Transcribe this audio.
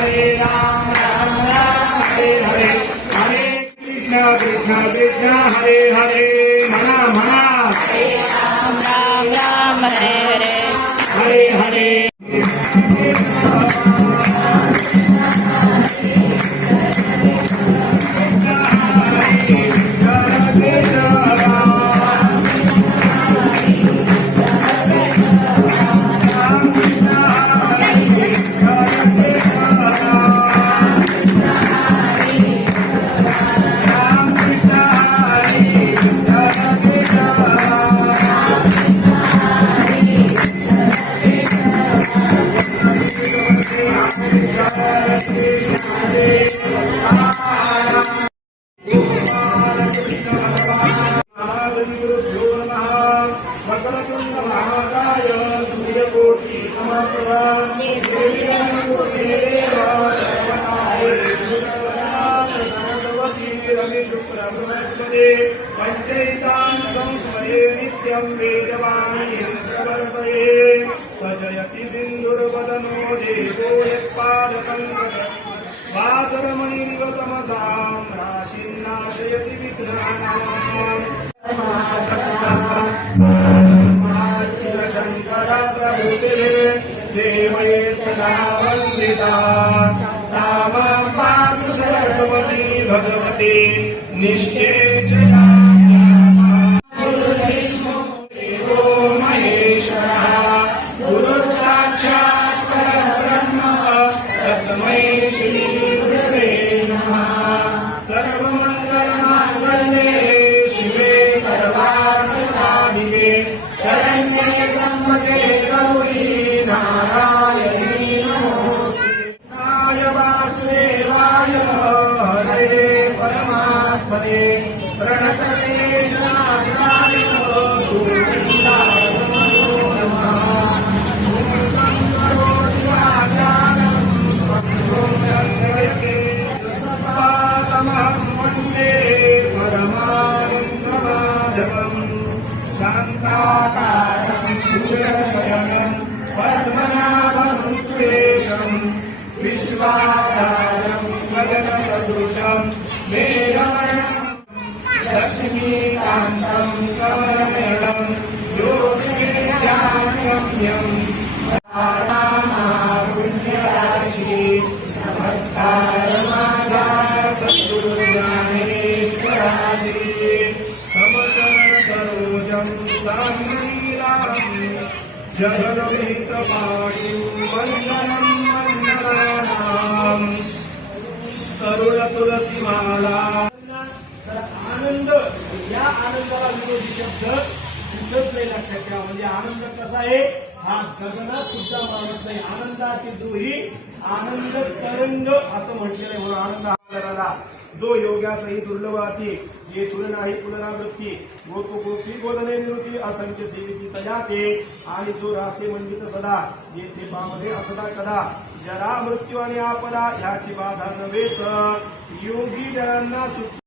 हरे राम राम राम हरे हरे हरे कृष्ण कृष्ण कृष्ण हरे हरे म्हणा म्हणा हरे राम राम राम हरे हरे हरे हरे पंचैतान् संस्मरे नित्यं वेदवाणी प्रवर्तये सजयति सिन्धुर्वदनो देशो यत्पादसङ्कट वासरमणिरिव तमसां राशिन्नाशयति विघ्नानाम् शङ्कर प्रभुतिः देवये सदा वन्दिता सा मां पातु सरस्वती भगवती निश्चेचया देवो महेश्वरः गुरुः साक्षात् परब्रह्म तस्मै श्री गुरवे नमः सर्वमङ्गलमाङ्गल्ये शिवे सर्वार्थसाधिके शरण्ये त्र्यम्बके गौरी नारायणी नमोस्तुते वासुदेवाय हरे परमात्मने प्रणतक्लेशनाशाय गोविन्दाय नमः मूर्तं करोति वाचालं पातमहं वन्दे परमानन्दमाधवम् शान्ताकारं सूर्यशयनं पद्मनाभं सुरेशं विश्वाधारं गगनसदृशं मेघवर्णं लक्ष्मीकान्तं कमलनयनं योगिवेद्यागम्यं पुण्यराशि नमस्कार माझा सद्गुरुज्ञानेश्वराजी समचरण सरोजं साम्रीलां जगदमितपाणिं वन्दनं वन्दनानाम् तरुण तुलसीमाला आनंद या आनंदाला विरोधी शब्द कुठंच नाही लक्षात ठेवा. म्हणजे आनंद कसा आहे हा गगनात सुद्धा मानत नाही. आनंदाची दुही आनंद तरंग असं म्हटलेलं आहे. म्हणून आनंद आपल्याला जो योगासही दुर्लभ अति जे तुल नाही पुनरावृत्ती गोप गोपी गोदने निवृत्ती असंख्य सेविती तयाते आणि जो रासे मंडित सदा जेथे पामध्ये असदा कदा जरा मृत्यू आणि आपदा ह्याची बाधा नव्हेच योगी जनांना